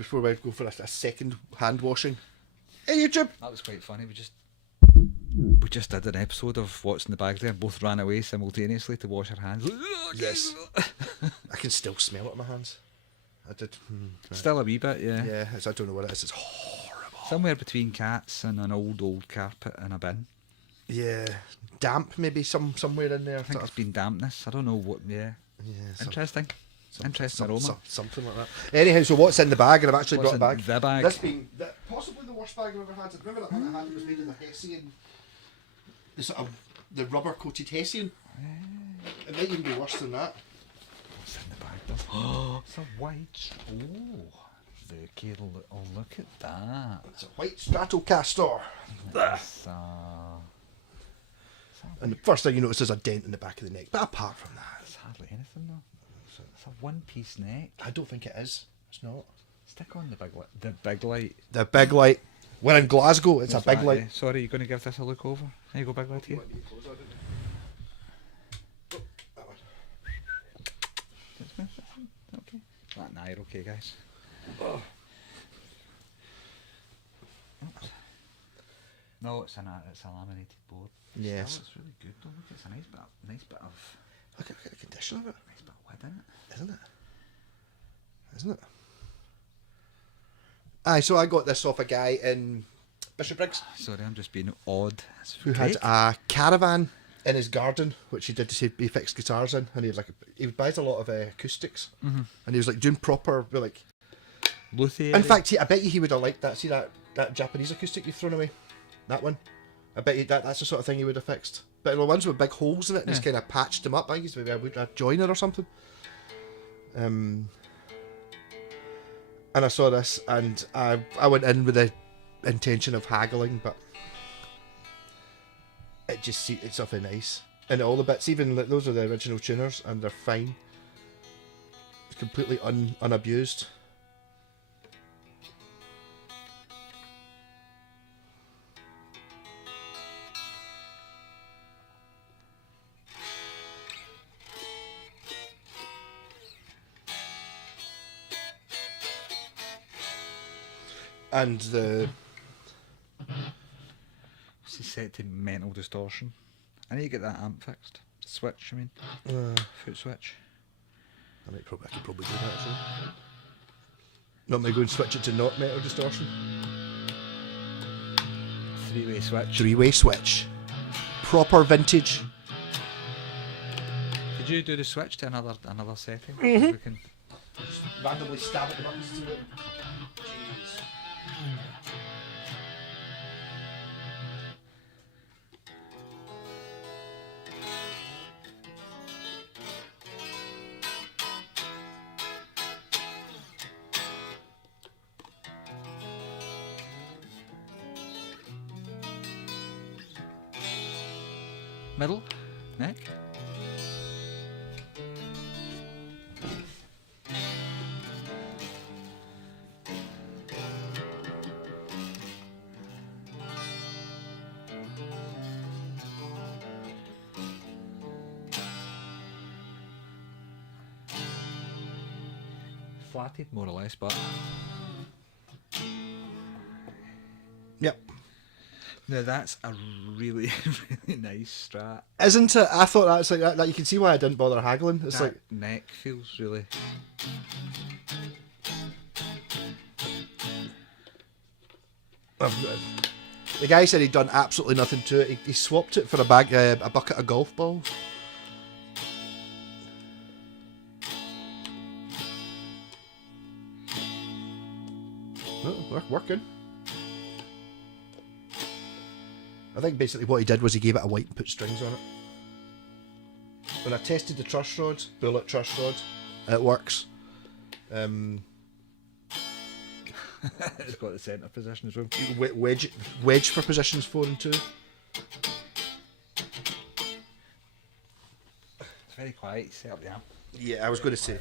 before we go for a second hand washing. Hey YouTube! That was quite funny. We just did an episode of What's in the Bag there and both ran away simultaneously to wash our hands. Yes. I can still smell it in my hands. I did. Still a wee bit, yeah. Yeah, I don't know what it is. It's horrible. Somewhere between cats and an old carpet in a bin. Yeah. Damp maybe somewhere in there. I think it's been dampness. I don't know what, yeah. Interesting. Interesting aroma. Something like that. Anyhow, so what's in the bag? And I've actually What's brought a in bag. the bag? This being possibly the worst bag I've ever had. Remember that one I had that was made of the Hessian? The sort of the rubber coated Hessian? It might even be worse than that. What's in the bag though? Oh, it's a white. Oh, look at that. It's a white Stratocaster. That's, And the first thing you notice is a dent in the back of the neck. But apart from that, it's hardly anything though. It's a one-piece neck. I don't think it is. It's not. Stick on the big light. The big light. The big light. We're in Glasgow. It's a big light. Yeah. Sorry, you're going to give this a look over. There you go, big light here. Okay. Nah, you're okay, guys. Oh. No, it's a laminated board. Yes. Still, it's really good though. Look, it's a nice bit of. Look at the condition of it. Nice bit of wood in it. Isn't it? Isn't it? Aye, so I got this off a guy in Bishopbriggs. Sorry, I'm just being odd. Who had a caravan in his garden, which he did he fixed guitars in, and he buys a lot of acoustics, and he was like doing proper like. Luthier. In fact, I bet you he would have liked that. See that Japanese acoustic you've thrown away, that one. I bet you that's the sort of thing he would have fixed. But the ones with big holes in it, and he's kind of patched them up. I think he's maybe a joiner or something. And I saw this, and I went in with the intention of haggling, but it's awfully nice. And all the bits, even those are the original tuners, and they're fine. Completely unabused. And the This is set to mental distortion. I need to get that amp fixed. Switch, I mean. Foot switch. I could probably do that actually. Not me go and switch it to not metal distortion. Three-way switch. Three-way switch. Proper vintage. Could you do the switch to another setting? Mm-hmm. We can Just randomly stab at the buttons to it. Jeez. middle, neck. Flatted more or less, but Yep. now that's a really, really nice strat. Isn't it? I thought that's like that. You can see why I didn't bother haggling. It's That like neck feels really. the guy said he'd done absolutely nothing to it. He swapped it for a bucket of golf balls. Oh, working. I think basically what he did was he gave it a white and put strings on it. When I tested the truss rods, bullet truss rods, it works. It's got the centre position as well. Wedge for positions 4 and 2. It's very quiet. Set up the amp. Yeah, I was going to say.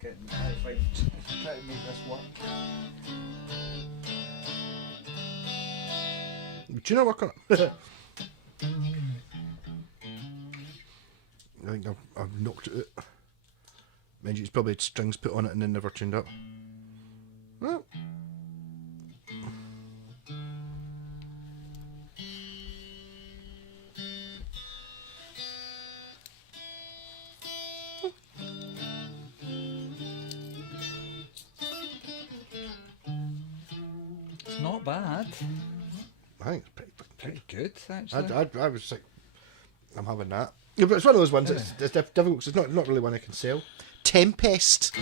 getting try to make this work. Do you know work on it? I think I've knocked it out. Mind you, it's probably had strings put on it and then never tuned up. Well. It's not bad. I think it's Pretty good, actually. I was like, I'm having that. Yeah, but it's one of those ones. It's difficult because it's not really one I can sell. Tempest.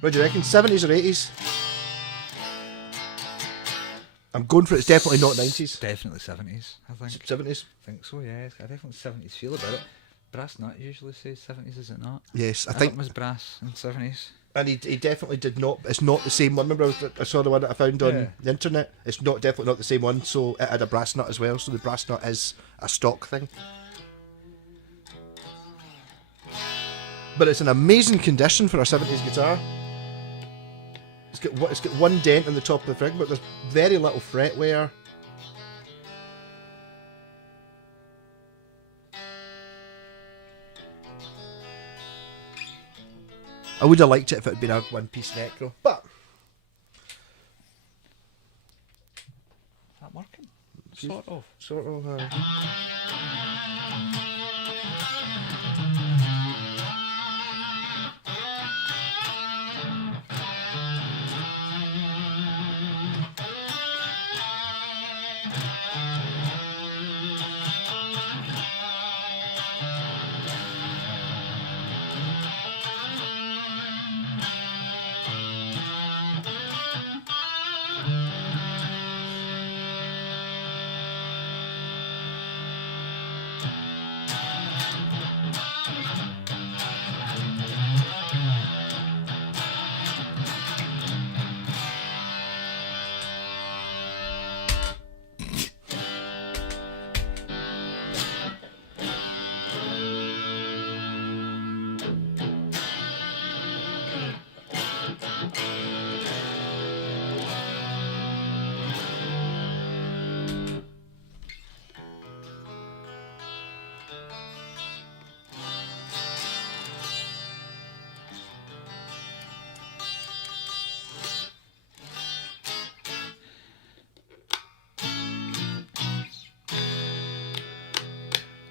What do you reckon? 70s or 80s? I'm going for it. It's definitely not 90s. Definitely 70s, I think. 70s. I think so, yeah. I definitely 70s feel about it. Brass Nut usually says 70s, is it not? Yes, I think think. it was brass in 70s. And he definitely did not. It's not the same one. Remember, I saw the one that I found on the internet. It's definitely not the same one. So it had a brass nut as well. So the brass nut is a stock thing. But it's in amazing condition for a 70s guitar. It's got one dent on the top of the frig, but there's very little fret wear. I would have liked it if it had been a one-piece neck though, but Is that working? Sort of.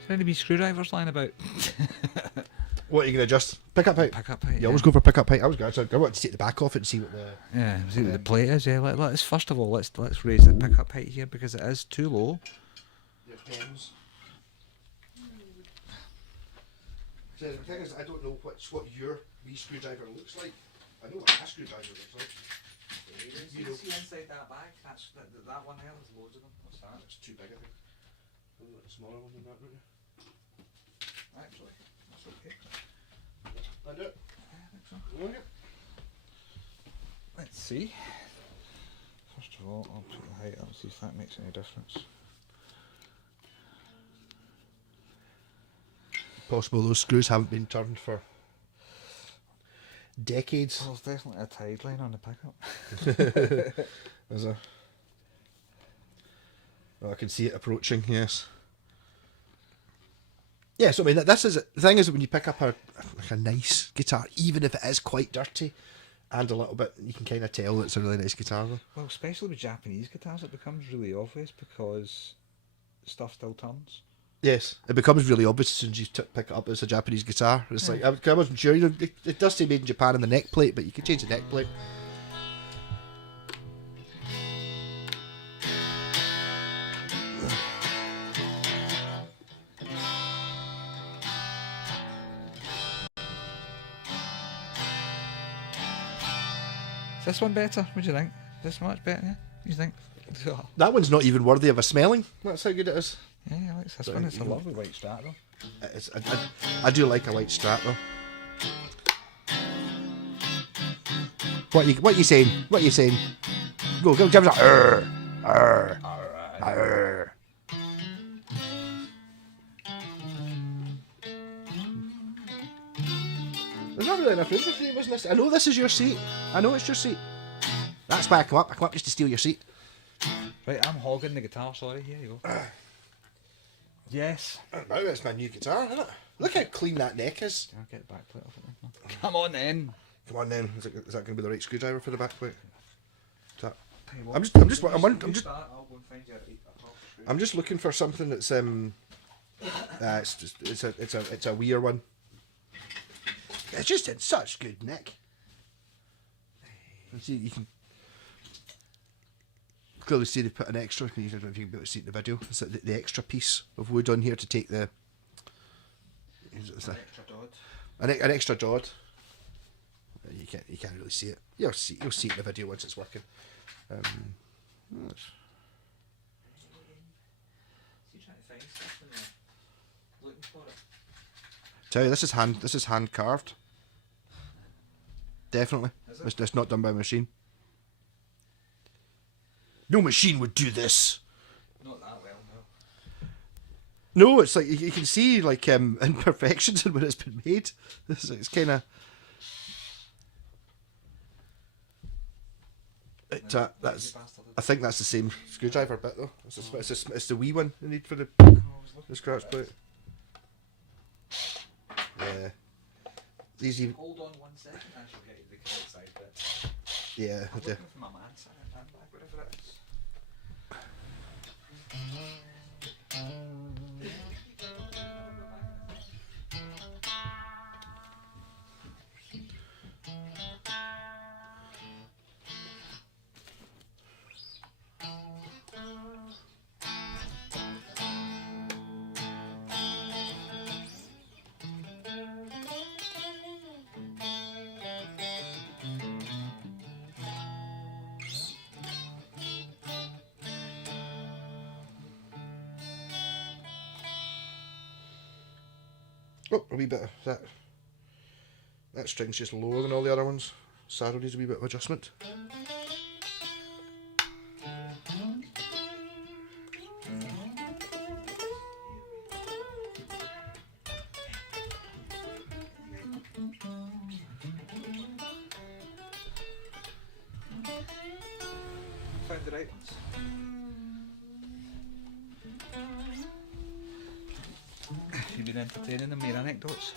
Is there any wee screwdrivers lying about? What are you going to adjust? Pickup height? Pickup height, You always go for pickup height. I wanted to take the back off it and see what the... Yeah, see what the plate is, yeah. Let's first of all, let's raise the pickup height here because it is too low. Your pens. So the thing is, I don't know what your wee screwdriver looks like. I know what a screwdriver looks like. You see inside that bag? That's that one there. There's loads of them. What's that? It's too big, I think. Probably like a smaller one than that, wouldn't you? Actually, that's okay. I do it. Yeah, I think so. Okay. Let's see. First of all, I'll put the height up, see if that makes any difference. Possible those screws haven't been turned for decades. Well, there's definitely a tide line on the pickup. There's a... Oh, I can see it approaching, yes. Yeah, so I mean, this is the thing is when you pick up a nice guitar, even if it is quite dirty and a little bit, you can kind of tell it's a really nice guitar though. Well, especially with Japanese guitars, it becomes really obvious because stuff still turns. Yes, it becomes really obvious as soon as you pick it up as a Japanese guitar. It's like, I wasn't sure, you know, it does say made in Japan on the neck plate, but you can change the neck plate. Is this one better? What do you think? Is this much better? Yeah? You think? That one's not even worthy of a smelling. That's how good it is. Yeah, I like this one. It's a lovely white Strat though. I do like a white Strat though. What you saying? What are you saying? Go, give us a arr, arr, arr. really enough room for three, wasn't this? I know this is your seat. I know it's your seat. That's why I come up. I come up just to steal your seat. Right, I'm hogging the guitar, sorry, here you go. Yes. Now it's my new guitar, isn't it? Look how clean that neck is. Can I get the back plate off it then? Come on then. Come on then. Is that going to be the right screwdriver for the back plate? Is that... What, I'm just looking for something that's it's a weird one. It's just in such good nick. You can clearly see they put an extra. I don't know if you can be able to see it in the video. It's like the extra piece of wood on here to take the. extra dod. An extra dod. You can't really see it. You'll see it in the video once it's working. Tell you, this is hand carved. Definitely. It's not done by a machine. No machine would do this. Not that well, no. No, it's like you can see like imperfections in when it's been made. It's kind of. I think that's the same screwdriver bit though. It's the wee one you need for the scratch plate. Yeah. Easy. Hold on 1 second, I shall get you the correct side bit. Yeah, I do. Looking for my man's handbag, whatever it is. Oh, a wee bit of that string's just lower than all the other ones. Saddle needs a wee bit of adjustment. Found the right ones. You've been entertaining them with your anecdotes.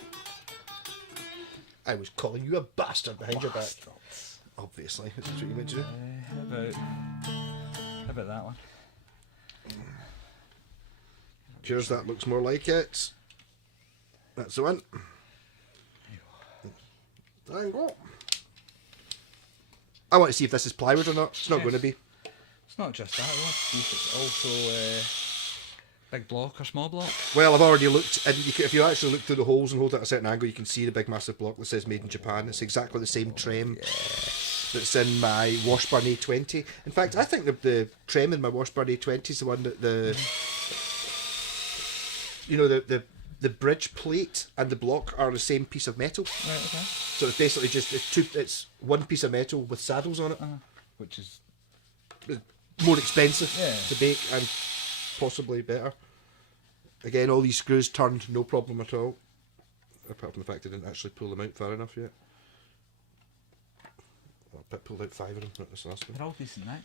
I was calling you a bastard behind your back. Obviously, that's what you meant to do. How about that one? Cheers, that looks more like it. That's the one. There you go. I want to see if this is plywood or not. It's not going to be. It's not just that, I want to see if it's also big block or small block. Well, I've already looked, and if you actually look through the holes and hold it at a certain angle, you can see the big massive block that says made in Japan. It's exactly the same trem that's in my Washburn A20. In fact, I think the trem in my Washburn A20 is the one that the bridge plate and the block are the same piece of metal. Right, okay. So it's basically just it's one piece of metal with saddles on it, which is more expensive to make and possibly better. Again, all these screws turned, no problem at all. Apart from the fact I didn't actually pull them out far enough yet. I pulled out 5 of them, not this last one. they're all decent neck.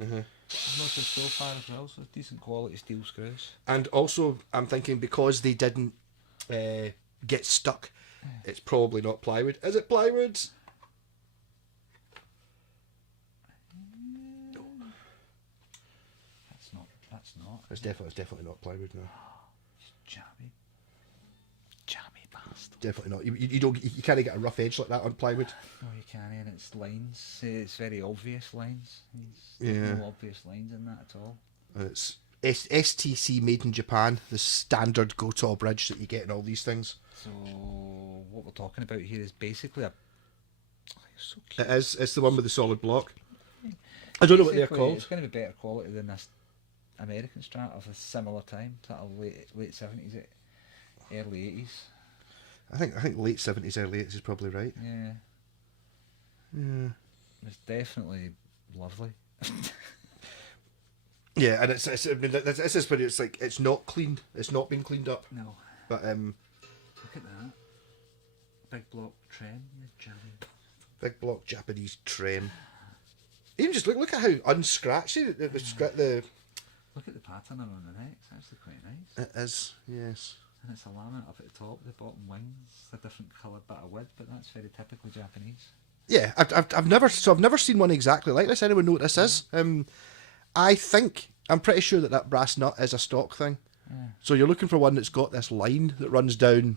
I've noticed so far as well, so decent quality steel screws. And also, I'm thinking because they didn't get stuck, it's probably not plywood. Is it plywood? No. That's not. It's definitely not plywood now. Jammy bastard. Definitely not. You can't get a rough edge like that on plywood. No, you can't, and it's lines. It's very obvious lines. Yeah. No obvious lines in that at all. And it's STC made in Japan, the standard Goto bridge that you get in all these things. So what we're talking about here is basically a. So cute. It is. It's the one with the solid block. I don't know what they're called. It's going to be better quality than this American Strat of a similar time, sort of late 70s, early 80s. I think late 70s, early 80s is probably right. Yeah. Yeah. It's definitely lovely. Yeah, and it's I mean, this is where it's like it's not clean. It's not been cleaned up. No. But Look at that. big block trem, you Johnny. Big block Japanese trem. Even just look at how unscratchy the Look at the pattern around the neck. It's actually quite nice. it is. Yes. And it's a laminate up at the top. The bottom wings, a different coloured bit of wood, but that's very typically Japanese. Yeah, I've never seen one exactly like this. Anyone know what this is? I'm pretty sure that brass nut is a stock thing. Yeah. So you're looking for one that's got this line that runs down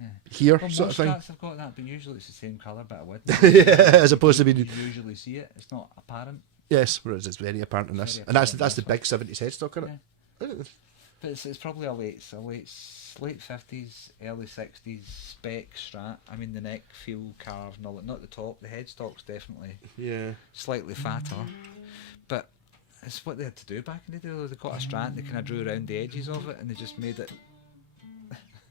Yeah. here, Well, sort most of thing. strats have got that, but usually it's the same colour bit of wood. Yeah, as opposed to You being usually see it. It's not apparent. yes, whereas it's very apparent in this, Very and that's apparent the in this big 70s headstock in it. But it's probably a late 50s, early 60s spec strat. I mean, the neck feel carved and all that. Not the top. The headstock's definitely Yeah. slightly fatter, but it's what they had to do back in the day. Though. They got a strat and they kind of drew around the edges of it, and they just made it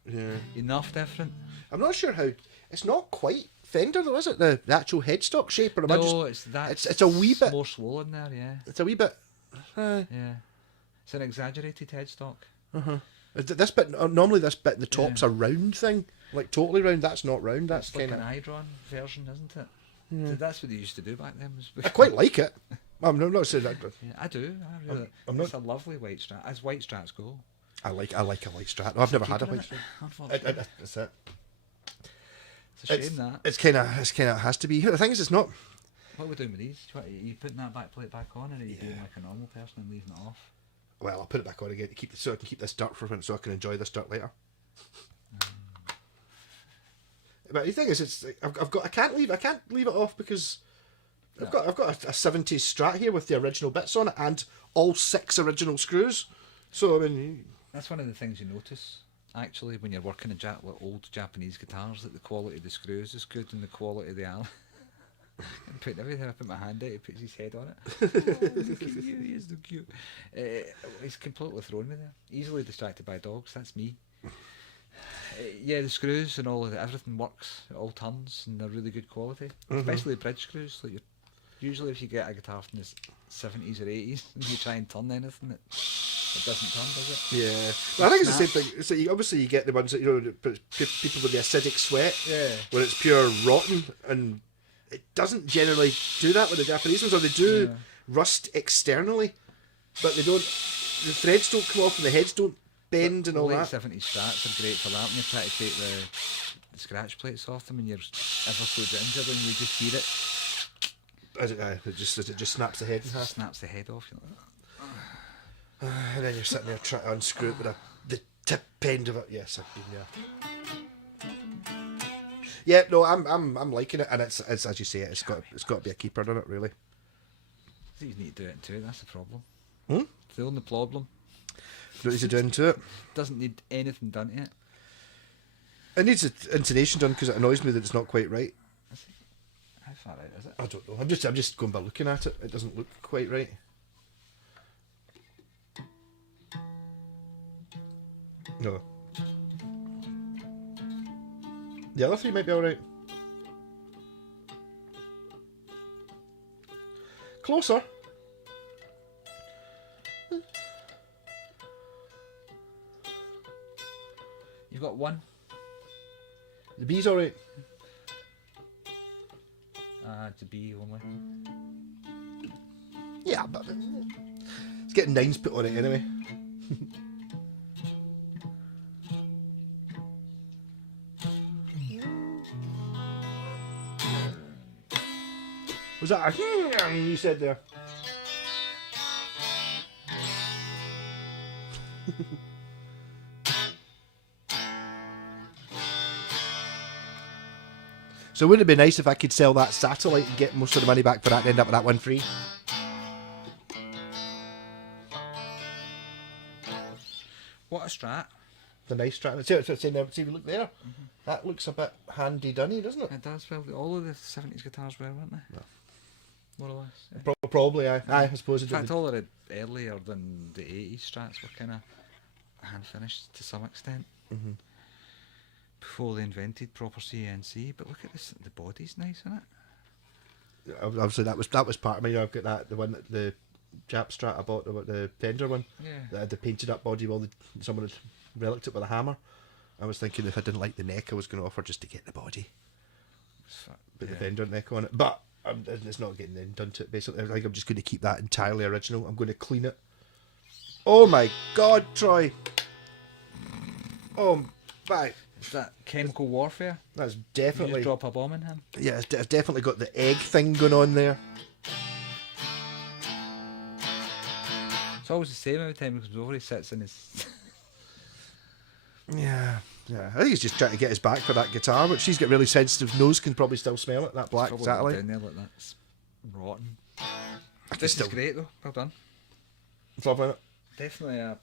Yeah. enough different. I'm not sure how. It's not quite Fender though, is it? The actual headstock shape, or am I just? No, it's that. It's a wee bit. more swollen there. Yeah, It's a wee bit. yeah. It's an exaggerated headstock. This bit normally this bit in the top's a round thing, like totally round. That's not round. That's It's like kind an of. Hydron version, isn't it? So that's what they used to do back then. I quite like it. I'm not saying that. Yeah, I do. I really. I'm not- It's a lovely white strat. As white strats go. I like a white strat. I've never had a white strat. Unfortunately. That's it. It's a shame that. It's kind of it has to be. The thing is, it's not. What are we doing with these? Are you putting that back plate back on, or are you being like a normal person and leaving it off? Well, I'll put it back on again to keep so I can keep this dirt for so I can enjoy this dirt later. But the thing is, it's I can't leave it off because I've got a 70s strat here with the original bits on it and all 6 original screws. So I mean, That's one of the things you notice. Actually, when you're working in with old Japanese guitars, that the quality of the screws is good and the quality of the alum. Every time I put my hand out, he puts his head on it. Oh, look at you, he is so cute. He's completely thrown me there. Easily distracted by dogs, that's me. Yeah, the screws and all of it, everything works. It all turns and they're really good quality. Especially the bridge screws. Like usually if you get a guitar from the 70s or 80s and you try and turn anything, it doesn't turn, does it? yeah. Well, I think it's the same thing. So obviously you get the ones that people with the acidic sweat, Yeah. where it's pure rotten, and it doesn't generally do that with the Japanese ones, or they do rust externally, but they don't. The threads don't come off and the heads don't bend and all late that. 70s strats are great for that when you're trying to take the scratch plates off them and you're ever so gingerly and you just hear it. As it just snaps the head in half, Snaps the head off. You're like, and then you're sitting there trying to unscrew it with the tip end of it. Yes, I've been there. Yeah, no, I'm liking it, and it's as you say, it's got to be a keeper on it, really. so you need to do it too, that's the problem. Hmm? It's the only problem. What is it doing to it? Doesn't need anything done to it. It needs intonation done because it annoys me that it's not quite right. How far out is it? I don't know. I'm just going by looking at it. It doesn't look quite right. No. The other 3 might be alright. Closer. You've got one. The B's alright. It's a B only. Yeah, but it's getting 9s put on it anyway. Was that a you said there? So wouldn't it be nice if I could sell that satellite and get most of the money back for that and end up with that one free? What a strat. The nice strat. See if you look there. That looks a bit handy dunny, doesn't it? It does well. All of the 70s guitars were, weren't they? No. More or less. Yeah. Probably, I suppose it In fact, did. all of it earlier than the 80s strats were kind of hand finished to some extent. Before they invented proper CNC. But look at this, the body's nice, isn't it? Obviously, that was part of me. I've got that the one that the Jap strat I bought, the Fender one. Yeah. That had the painted up body. Well, someone had relicked it with a hammer, I was thinking if I didn't like the neck, I was going to offer just to get the body, put the Fender neck on it. But it's not getting then done to it. Basically, I think I'm just going to keep that entirely original. I'm going to clean it. Oh my God, Troy! Oh my! Is that chemical warfare? That's You definitely. just drop a bomb in him. Yeah, it's definitely got the egg thing going on there. It's always the same every time he comes over. He sits in his. Yeah. I think he's just trying to get his back for that guitar, but she's got really sensitive nose, can probably still smell it. That black Probably satellite. down there like that's rotten. I can This still is great though. Well done. flop on it. Definitely a.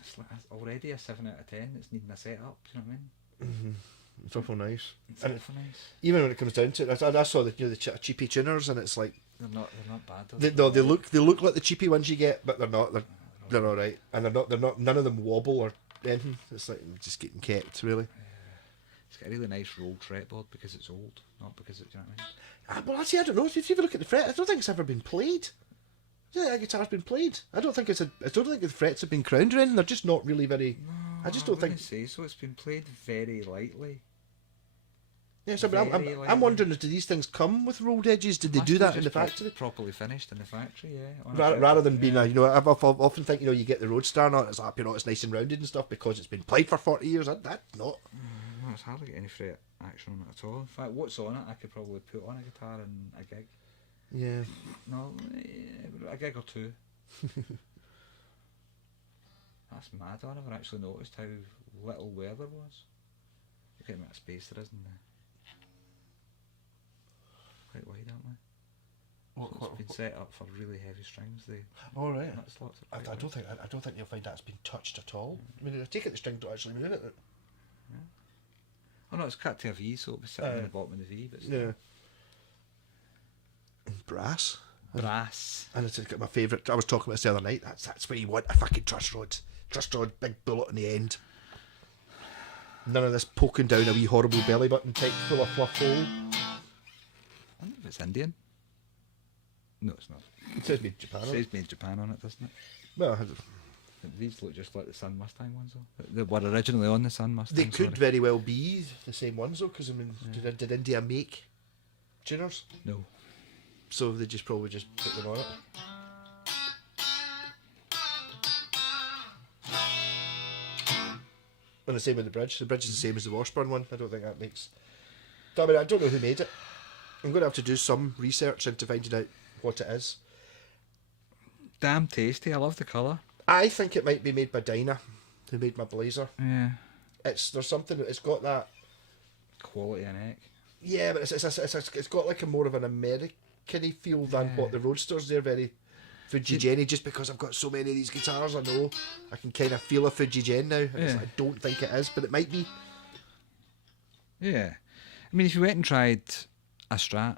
It's like already a 7 out of 10. It's needing a setup. Do you know what I mean? It's awful nice. It's And awful nice. even when it comes down to it, I saw the cheapy tuners, and it's like They're not bad. they look like the cheapy ones you get, but they're not. They're all right, and they're not. None of them wobble or anything. It's like just getting kept really. It's got a really nice rolled fretboard because it's old, not because it's. Do you know what I mean? Well, I don't know. If you ever look at the fret, I don't think it's ever been played. Yeah, that guitar's been played. I don't think the frets have been crowned or anything. They're just not really very. No, I just don't think. Say so. It's been played very lightly. Yeah, so but Very I'm lightly. wondering, do these things come with rolled edges? Did they Must do be that in just the factory? Properly finished in the factory, yeah. on a Rather bit, than being yeah. I've often think you get the Roadstar not it's up, it's nice and rounded and stuff because it's been played for 40 years. That's not. No, it's hard to get any fret action on it at all. In fact, what's on it, I could probably put on a guitar in a gig. Yeah. No, a gig or two. That's mad. I never actually noticed how little wear there was. Look at the amount of space there is in there. Quite wide, aren't they? So it's been set up for really heavy strings. The All right. nut slots are I quite don't think you'll find that's been touched at all. I mean, I take it the string don't actually move it. Oh no, it's cut to a V, so it'll be sitting in the bottom of the V, but still. Yeah. Brass. Brass. And it's got my favourite. I was talking about this the other night. That's where you want a fucking truss rod. Truss rod, big bullet in the end. None of this poking down a wee horrible belly button type full of fluff hole. I wonder if it's Indian. No, it's not. It says made in Japan. It on it. says made in Japan on it, doesn't it? Well, These look just like the Sun Mustang ones, though. They were originally on the Sun Mustang. they could very well be the same ones though, because I mean, did India make tuners? No. So they probably just put them on it. And the same with the bridge. The bridge is the same as the Washburn one. I don't think that makes. I mean, I don't know who made it. I'm going to have to do some research into finding out what it is. Damn tasty. I love the colour. I think it might be made by Dinah, who made my Blazer. Yeah. There's something. It's got that. Quality of neck. Yeah, but it's got like a more of an American-y feel than what the Roadsters. They're very Fujigen-y. Just because I've got so many of these guitars, I know I can kind of feel a Fujigen now. I don't think it is, but it might be. Yeah. I mean, if you went and tried a Strat,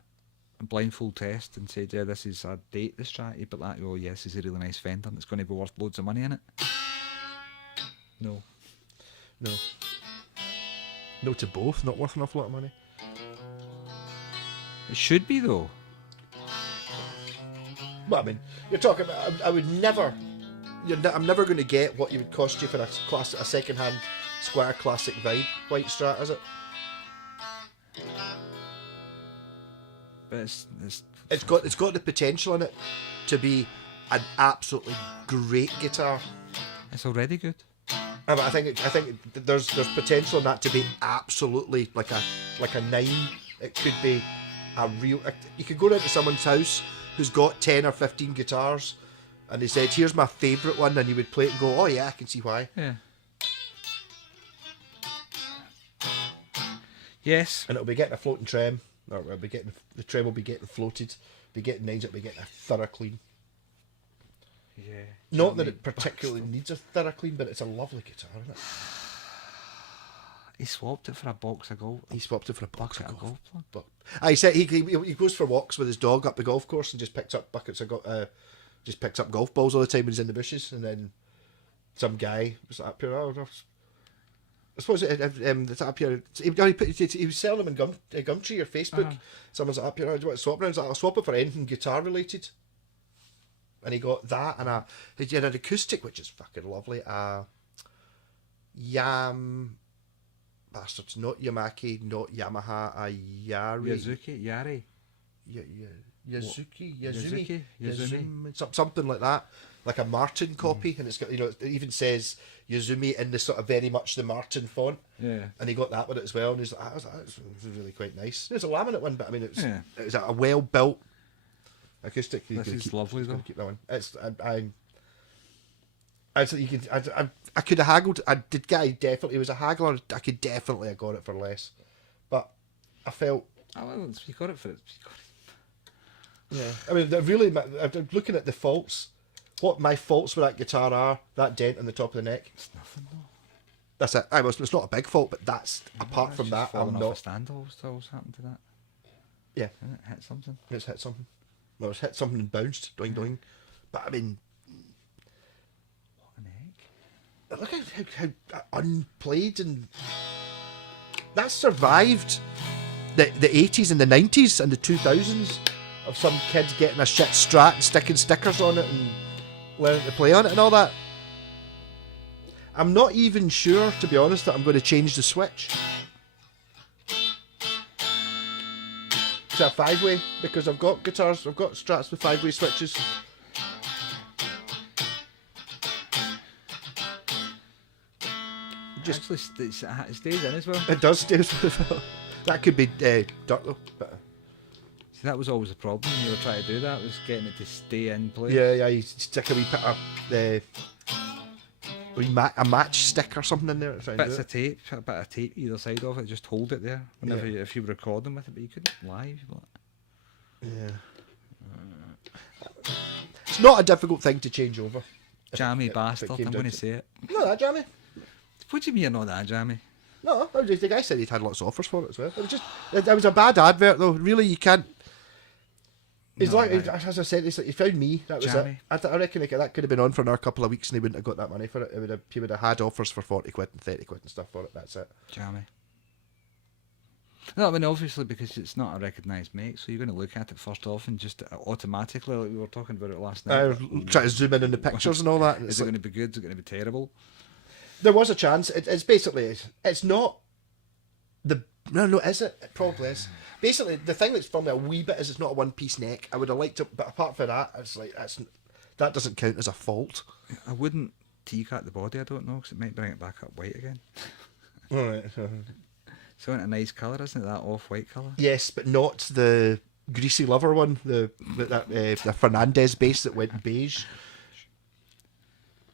a blindfold test, and said, yeah, this is a date, the Strat, you'd be like, oh, yes, this is a really nice Fender, and it's going to be worth loads of money in it. No. No to both, not worth an awful lot of money. It should be, though. Well, I mean, you're talking about. I would never. I'm never going to get what you would cost you for a second-hand Squire Classic Vibe white Strat, is it? But It's got the potential in it to be an absolutely great guitar. it's already good. But I think there's potential in that to be absolutely like a 9. It could be a real. You could go down to someone's house who's got 10 or 15 guitars, and they said, "Here's my favourite one," and you would play it and go, "Oh yeah, I can see why." Yeah. Yes. And it'll be getting a floating trem, or it'll be getting the trem will be getting floated, be getting nines, it'll be getting a thorough clean. Yeah. Not that it particularly needs a thorough clean, but it's a lovely guitar, isn't it? He swapped it for a box of golf. He swapped it for a box of Bucket of golf. golf But he said he goes for walks with his dog up the golf course and just picks up buckets of just picks up golf balls all the time when he's in the bushes. And then some guy was up here. I suppose it's up here. He was selling them in Gumtree or Facebook. Someone's up here. Do you want to swap them? I'll swap it for anything guitar related. And he got that, and he had an acoustic, which is fucking lovely. bastards, not Yamaki, not Yamaha, a Yari. Yari. Yazumi, something like that, like a Martin copy, and it's got, it even says Yazumi in the sort of very much the Martin font. Yeah. And he got that with it as well, and he's like, that was really quite nice. It was a laminate one, but I mean, it was a well built acoustic. This is lovely though. Keep that one. It's I could have haggled. The guy definitely was a haggler. I could definitely have got it for less, but I felt. Oh, well, you got it for it. Yeah, I mean, I'm looking at the faults. What my faults with that guitar are, that dent on the top of the neck. It's nothing though. That's it. It's not a big fault, but that's apart from that, I'm not. Off a stand always happened to that. Yeah, It hit something. It's hit something. Well, it's hit something and bounced, doing, doing. But I mean, What an egg. look at how unplayed, and that survived the 80s and the 90s and the 2000s of some kids getting a shit Strat and sticking stickers on it and learning to play on it and all that. I'm not even sure, to be honest, that I'm going to change the switch. Is that 5-way? Because I've got guitars, I've got Strats with 5-way switches. Actually, it stays in as well. It does stay as well. That could be dirt though. But See, that was always the problem when you were trying to do that, was getting it to stay in place. yeah, you stick a wee bit of a match stick or something in there. To try and Bits do of tape, a bit of tape either side of it, just hold it there whenever if you were recording with it, but you couldn't live. Yeah. It's not a difficult thing to change over. Jammy if it bastard, came I'm down going to to- say it. No, that jammy. What do you mean you're not that jammy? No, the guy said he'd had lots of offers for it as well. It was a bad advert though. Really, you can't. It's No, like, right. as I said, it's like he found me. That was Jammy. it. I reckon that could have been on for another couple of weeks, and he wouldn't have got that money for it. He would have had offers for 40 quid and 30 quid and stuff for it. That's it. Jammy. No, I mean, obviously, because it's not a recognised make, so you're going to look at it first off and just automatically, like we were talking about it last night. Try to zoom in on the pictures and all that. And Is it's it like, going to be good? Is it going to be terrible? there was a chance. It's basically, it's not the. No, is it? It probably is. Basically, the thing that's for me a wee bit is it's not a one-piece neck. I would have liked it, but apart from that, it's like that doesn't count as a fault. I wouldn't T-cut the body, I don't know, because it might bring it back up white again. All right. So a nice colour, isn't it? That off-white colour. Yes, but not the greasy lover one. The Fernandez base that went beige.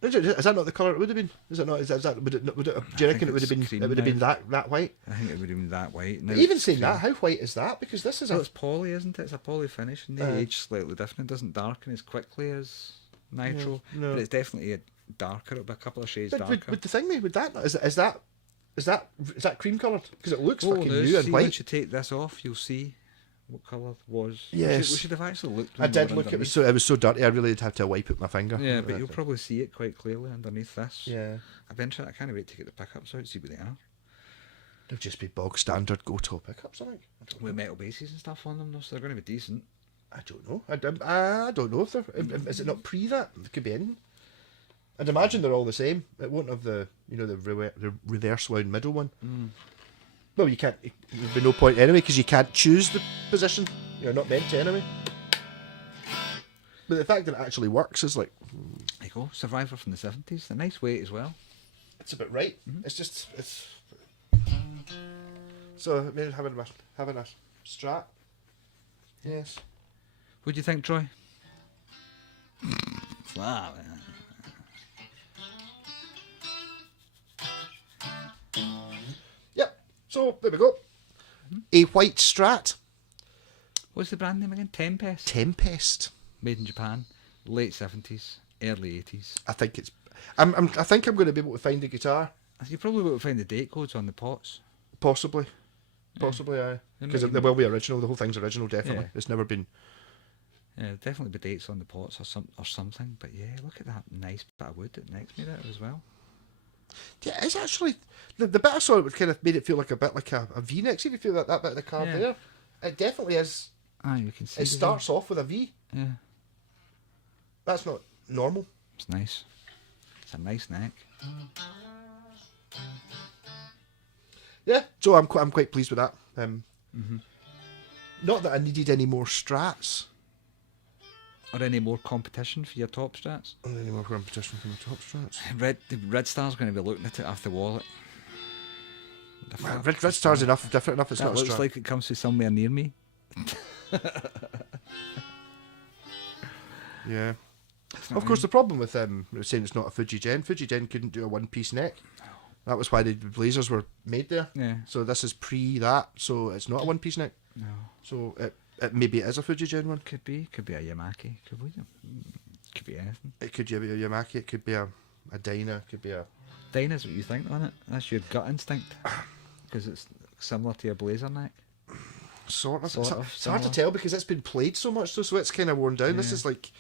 Is that not the colour it would have been? Is it not? Is that would it? Do you reckon it would have been? cream It would have been now. that white. I think it would have been that white. Now Even it's saying cream. that, how white is that? Because this is Well, a. it's poly, isn't it? It's a poly finish, and the age slightly different. It doesn't darken as quickly as nitro, No. but it's definitely a darker. It'll be a couple of shades But darker. would the thing be? Would that not? Is that cream coloured? Because it looks Oh, fucking no, new and see, white. once you take this off, you'll see what colour was. Yes. We should have actually looked. I when we did were look. underneath. It was so dirty. I really did have to wipe out my finger. Yeah, but you'll probably see it quite clearly underneath this. Yeah. I've been trying. I can't wait to get the pickups out, see what they are. They'll just be bog standard go-to pickups, I think. With metal bases and stuff on them, though, so they're going to be decent. I don't know. I don't know if they're. Is it not pre that? It could be in. I'd imagine they're all the same. It won't have the the reverse wound middle one. Well, you can't. There'd be no point anyway because you can't choose the position. You're not meant to anyway. But the fact that it actually works is like There you go. Survivor from the 70s. A nice weight as well. it's a bit right. It's just it's. So I mean, having a Strat. Yes. What do you think, Troy? Wow. Yep. So there we go. A white Strat. What's the brand name again? Tempest. Tempest. Made in Japan. Late 70s, early 80s. I think it's. I think I'm going to be able to find the guitar. You probably will find the date codes on the pots. Possibly, aye. Because might they will be original. The whole thing's original, definitely. Yeah. It's never been. Yeah, definitely be dates on the pots or something. But yeah, look at that nice bit of wood that next me there as well. Yeah, it's actually the bit I saw it kind of made it feel like a bit like a V-neck. See if you feel that bit of the card Yeah. there. It definitely is. Aye, you can see. It the starts off with a V. V. Yeah, That's not normal. it's nice. It's a nice neck. Yeah, so I'm quite pleased with that. Not that I needed any more strats. Or any more competition for your top strats? Or any more competition from the top strats. The Red Star's going to be looking at it off the wallet. Red Star's different enough. It's That not a looks strat. like it comes from somewhere near me. Yeah. Of course, the problem with saying it's not a Fujigen. Fujigen couldn't do a one-piece neck. That was why the blazers were made there. Yeah. So this is pre that. So it's not a one-piece neck. No. So it maybe it is a Fujigen one. Could be a Yamaki. Could be anything. It could be a Yamaki. It could be a Dyna. It could be a. Dyna's what you think on it. That's your gut instinct. Because it's similar to your blazer neck. Sort of. Sort of, It's hard to similar. tell because it's been played so much, so it's kind of worn down. This Yeah. is like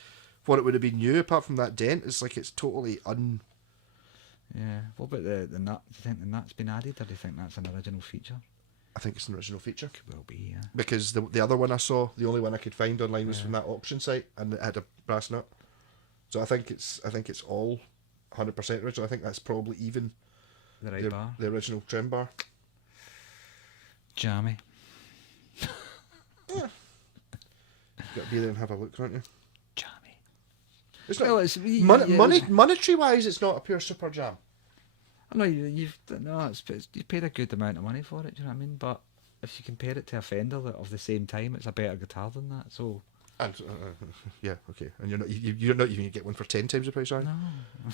what it would have been new apart from that dent. It's like it's totally Yeah. What about the nut? Do you think the nut's been added, or do you think that's an original feature? I think it's an original feature. Could well be, yeah. Because the other one I saw, the only one I could find online was from that auction site, and it had a brass nut. So I think it's all 100% original. I think that's probably even The right bar. the original trim bar. Jammy. You've got to be there and have a look, don't you? Jammy. It's not Well, it's monetary wise. It's not a pure super jam. No, you paid a good amount of money for it. Do you know what I mean? But if you compare it to a Fender of the same time, it's a better guitar than that. So And yeah, okay. And you're not even gonna get one for 10 times the price, are you?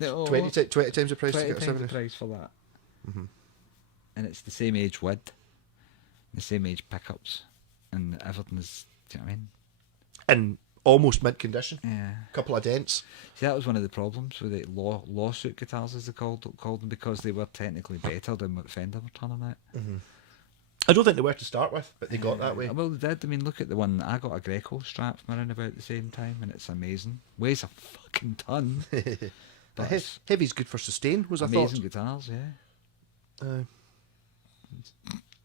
no, 20 times the price to 20 get a times 70. the price for that. And it's the same age wood, the same age pickups, and everything is. Do you know what I mean? In almost mid condition. Yeah. Couple of dents. See, that was one of the problems with the lawsuit guitars, as they called them, because they were technically better than what Fender were turning out. I don't think they were to start with, but they got that way. Well, they did. I mean, look at the one. I got a Greco strap from around about the same time, and it's amazing. Weighs a fucking ton. But it's Heavy's good for sustain, was I thought. amazing guitars, yeah.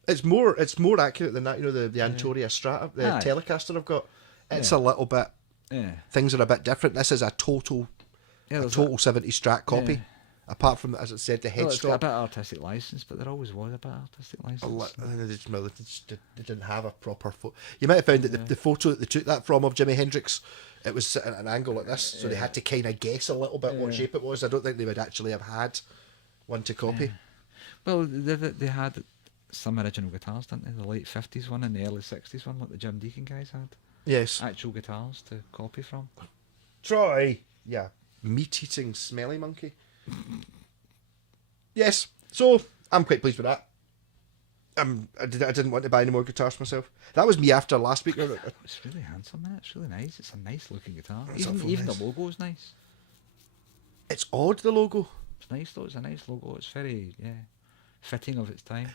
It's more accurate than that. You know, the Antoria Strata, the Aye. Telecaster I've got. It's Yeah. a little bit. Yeah. Things are a bit different. This is a total There's 70 Strat copy. Yeah. Apart from, as it said, the Well, it's got a headstock. bit of artistic license, but there always was a bit of artistic license. They didn't have a proper photo. You might have found that the photo that they took that from of Jimi Hendrix, it was at an angle like this, so they had to kind of guess a little bit what shape it was. I don't think they would actually have had one to copy. Well, they had some original guitars, didn't they? The late 50s one and the early 60s one, like the Jim Deacon guys had. Yes. Actual guitars to copy from. Troy. Yeah. Meat-eating smelly monkey. Yes. So, I'm quite pleased with that. I didn't want to buy any more guitars myself. That was me after last week. It's really handsome, man. It's really nice. It's a nice looking guitar. It's awful Even nice. the logo is nice. It's odd, the logo. It's nice though. It's a nice logo. It's very fitting of its time.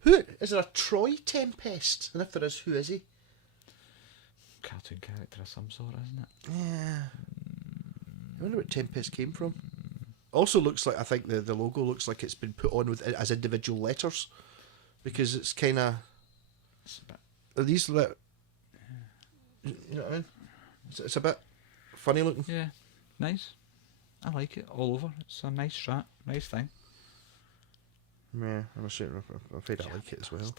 Who is there a Troy Tempest? And if there is, who is he? Cartoon character of some sort, isn't it? Yeah. I wonder where Tempest came from. Also looks like, I think the logo looks like it's been put on with as individual letters, because it's kind of. It's a bit, Are these you know what I mean? It's a bit funny looking. yeah, nice. I like it all over. It's a nice Strat, nice thing. Yeah, I'm afraid I like it as well. It's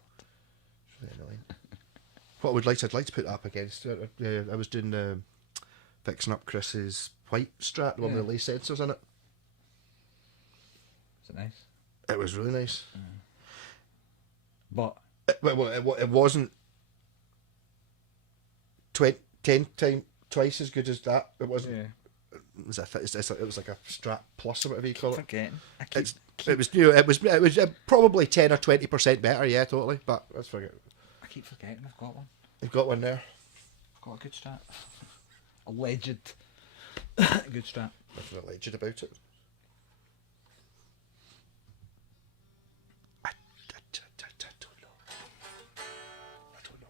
very annoying. What I'd like to put that up against. I was doing fixing up Chris's white Strat, the one with the lace sensors in it. Is it nice? It was really nice. But It wasn't 10 times twice as good as that. It wasn't. yeah, It was like a Strat Plus or whatever you call it. forgetting. It was probably 10 or 20% better. Yeah, totally. But let's forget. I keep forgetting I've got one. You've got one there. I've got a good Strat. Alleged good Strat. Nothing alleged about it. I don't know. I don't know.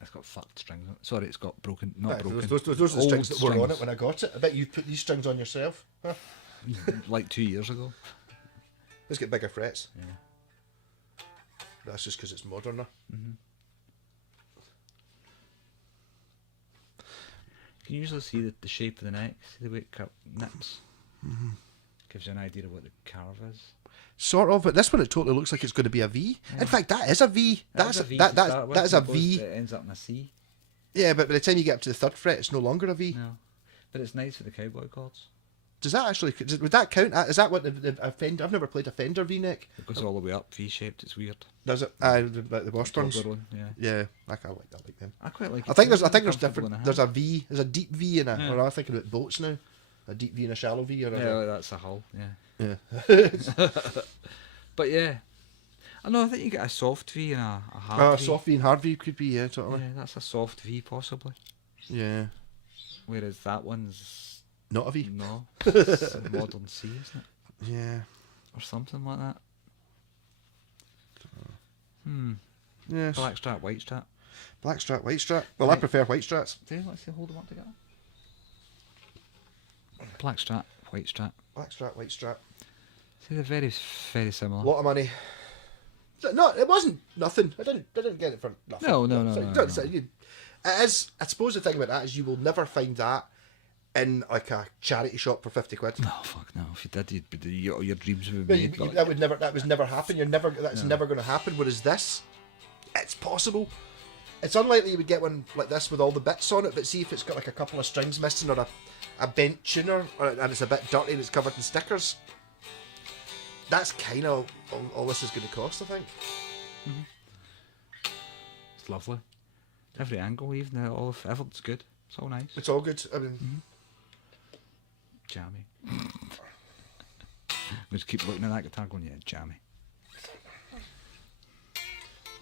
It's got fucked strings on it. Sorry, it's got broken. Not Aye, broken. those are the old strings that were on it strings. when I got it. I bet you put these strings on yourself. Huh? Like 2 years ago. Let's get bigger frets. Yeah. That's just because it's moderner. You can usually see the shape of the neck, see the way it nips. Gives you an idea of what the carve is. Sort of, but this one it totally looks like it's going to be a V. Yeah. In fact, that is a V. That's a V that to that start with, that is a and it goes- V. It ends up in a C. Yeah, but by the time you get up to the 3rd fret, it's no longer a V. No, but it's nice for the cowboy chords. Does that actually? Would that count? Is that what a Fender? I've never played a Fender V-neck. It goes all the way up, V-shaped. It's weird. Does it? Like the Washburns. Toblerone, yeah. Yeah, I like them. I quite like it. I think too. there's Comfortable different. in the There's hand. a V. There's a deep V and a. Yeah. Or I'm thinking about boats now. A deep V and a shallow V. Or Yeah, that's a hull. Yeah. yeah. But yeah, I know. I think you get a soft V and a hard V. Soft V and hard V could be totally. Yeah, that's a soft V possibly. Yeah. Whereas that one's Not a V. no, it's a modern C, isn't it, Yeah. or something like that? Yeah. Black strat, white strat. Black strat, white strat. Well, I Right. prefer white strats. Do you let's see, hold them up together. Black strat, white strat. Black strat, white strat. See, they're very, very similar. A lot of money. No, it wasn't nothing. I didn't get it for nothing. No. It is. I suppose the thing about that is you will never find that in like a charity shop for 50 quid. No, fuck no. If you did, your dreams would No, be made. that would never. That was never happen. That's never going to happen. Whereas this, it's possible. It's unlikely you would get one like this with all the bits on it. But see if it's got like a couple of strings missing or a bent tuner, and it's a bit dirty and it's covered in stickers. That's kind of all this is going to cost, I think. It's lovely. Every angle, even all of everything's good. It's all nice. It's all good. I mean, Jammy. We just keep looking at that guitar going, yeah, jammy.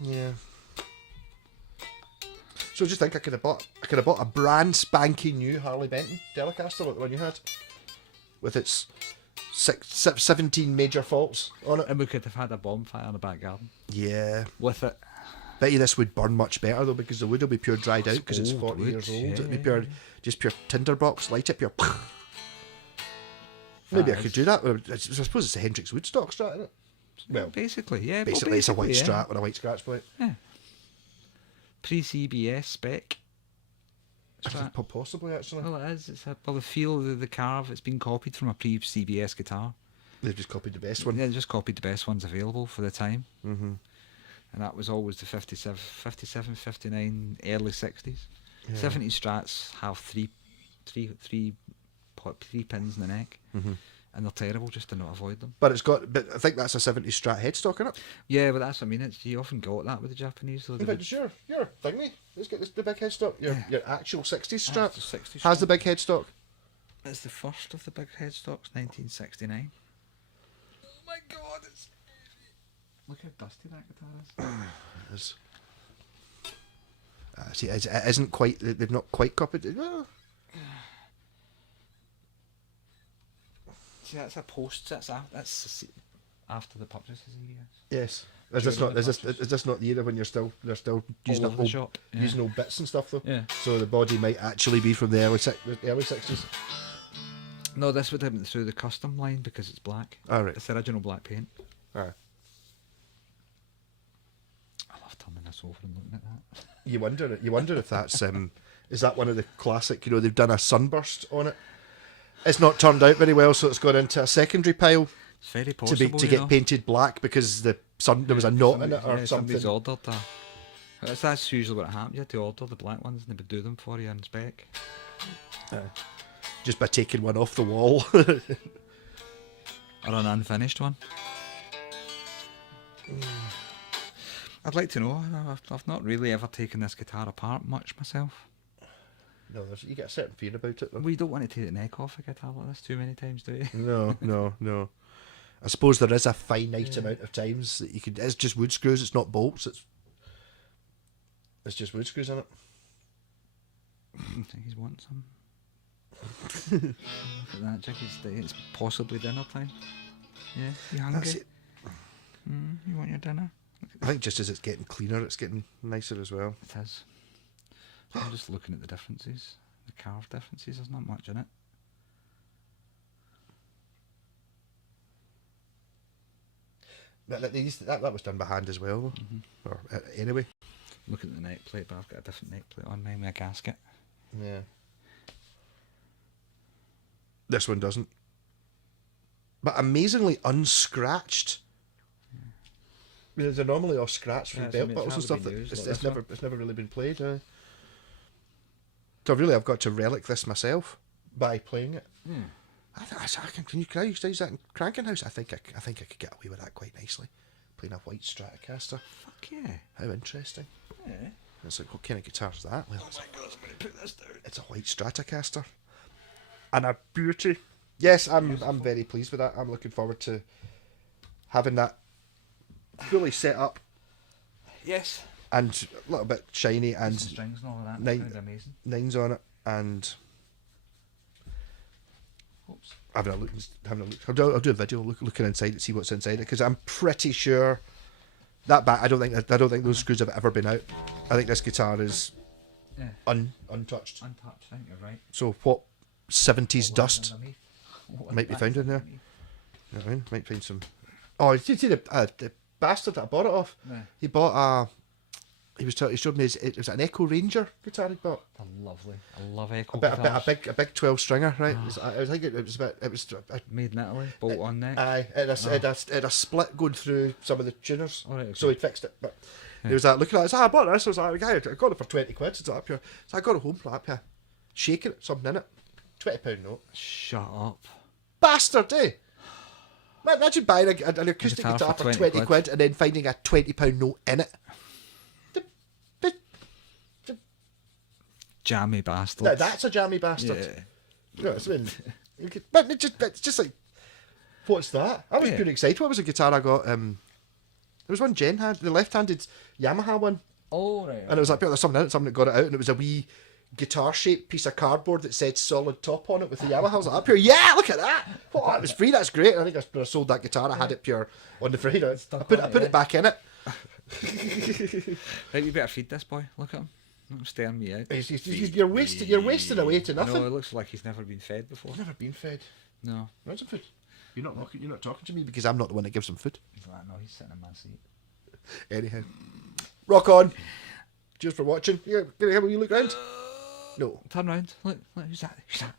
yeah. So just think I could have bought a brand spanking new Harley Benton Telecaster like the one you had, with its 17 major faults on it. And we could have had a bonfire in the back garden Yeah. with it. Bet you this would burn much better though, because the wood will be pure dried out because it's old 40 wood, years old. yeah. It'll be just pure tinderbox, light it pure. Maybe I could do that. I suppose it's a Hendrix Woodstock strat, isn't it? Well, Basically, yeah. basically it's a white yeah. strat with a white scratch plate. Yeah. Pre-CBS spec. Strat. Possibly, actually. Well, it is. It's the feel of the carve. It's been copied from a pre-CBS guitar. They've just copied the best one. Yeah, they just copied the best ones available for the time. Mm-hmm. And that was always the 57, 59, early 60s. Yeah. 70s strats have three pins in the neck. Mm-hmm. And they're terrible just to not avoid them. But I think that's a 70s strat headstock in it. Yeah, but that's what I mean. You often got that with the Japanese. Though, In fact, your thingy. Let's get the big headstock. Your actual 60s strat the 60s has strat. the big headstock. It's the first of the big headstocks, 1969. Oh my god, it's heavy. Look how dusty that guitar is. See, it isn't quite. They've not quite copied it. Well, See, that's a post. That's after the purchases, I guess. yes. Is this not the era when they're still using All over the old, shop, yeah. using old bits and stuff though? Yeah. So the body might actually be from the early 60s. No, this would have been through the custom line because it's black. All right. It's the original black paint. Aye. I love turning this over and looking at that. You wonder if that's is that one of the classic? You know, they've done a sunburst on it. It's not turned out very well, so it's gone into a secondary pile It's very possible to get painted black because there was a knot in it or something. Somebody's ordered that. That's usually what happened. You had to order the black ones and they would do them for you in spec. Just by taking one off the wall. Or an unfinished one. I'd like to know. I've not really ever taken this guitar apart much myself. No, you get a certain fear about it though. We don't want to take the neck off a guitar like this too many times, do you? No. I suppose there is a finite amount of times that you could. It's just wood screws. It's not bolts. It's just wood screws in it. I think he's wanting some. Look at that, Jackie's. It's possibly dinner time. Yeah, you hungry? That's it. You want your dinner? I think just as it's getting cleaner, it's getting nicer as well. It is. I'm just looking at the differences, the carved differences. There's not much in it. That was done by hand as well, though. Or anyway. Look at the neck plate, but I've got a different neck plate on mine with a gasket. Yeah. This one doesn't. but amazingly unscratched. I mean, they're normally all scratched from Yeah, belt it's buckles and hardly stuff. been That used it's, like it's this never one. it's never really been played. So really, I've got to relic this myself by playing it. Can you use that in Cranking House? I think I could get away with that quite nicely. Playing a white Stratocaster. Fuck yeah. How interesting. Yeah. It's like, what kind of guitar is that? Well, Oh my god, I'm going to put this down. it's a white Stratocaster. And a beauty. Yes, I'm very pleased with that. I'm looking forward to having that fully set up Yes. and a little bit shiny and Some strings and all of that. nine- Sounds amazing. nines on it and Oops. having a look. I'll do a video looking inside and see what's inside it because I'm pretty sure that back. I don't think those screws have ever been out. I think this guitar is Yeah. untouched. Untouched, I think you're right. So what 70s What dust underneath? What might be found in there. underneath? You know what I mean? Might find some. Oh, did you see the bastard that I bought it off? Yeah. He bought a. He showed me it was an Echo Ranger guitar he bought. They're lovely. I love Echo A guitars. big 12 stringer, right? I think it was Made in Italy, bolt on neck. aye, it had a split going through some of the tuners, All right, okay. so he fixed it. But he was like looking at it. I bought this. I was like, I got it for 20 quid. It's up here. So I got it home, up here, shaking it, something in it, £20 note. Shut up. Bastard, eh? Man, imagine buying an acoustic guitar guitar for for 20 20 quid and then finding a £20 note in it. Jammy bastard. Now, that's a jammy bastard. Yeah. You know, it's, I mean, but it's just like, what's that? I was Yeah. pretty excited. What was the guitar I got? There was one Jen had, the left-handed Yamaha one, Oh, right. and it was like, there's something in it, something that got it out, and it was a wee guitar-shaped piece of cardboard that said solid top on it with the Yamaha. I was like, up here, yeah, look at that! Oh, it was free, that's great. And I think when I sold that guitar, I had it pure on the Friday. I put it back in it. Right, you better feed this boy. Look at him. I'm staring me out. You're wasting away to No, nothing. it looks like he's never been fed before. I've never been fed. No. Want some food? You're not talking to me because I'm not the one that gives them food. He's like, no, he's sitting in my seat. Anyhow, rock on. Cheers for watching. Yeah, gonna have a wee look round. No. Turn round. Look, who's that? Who's that?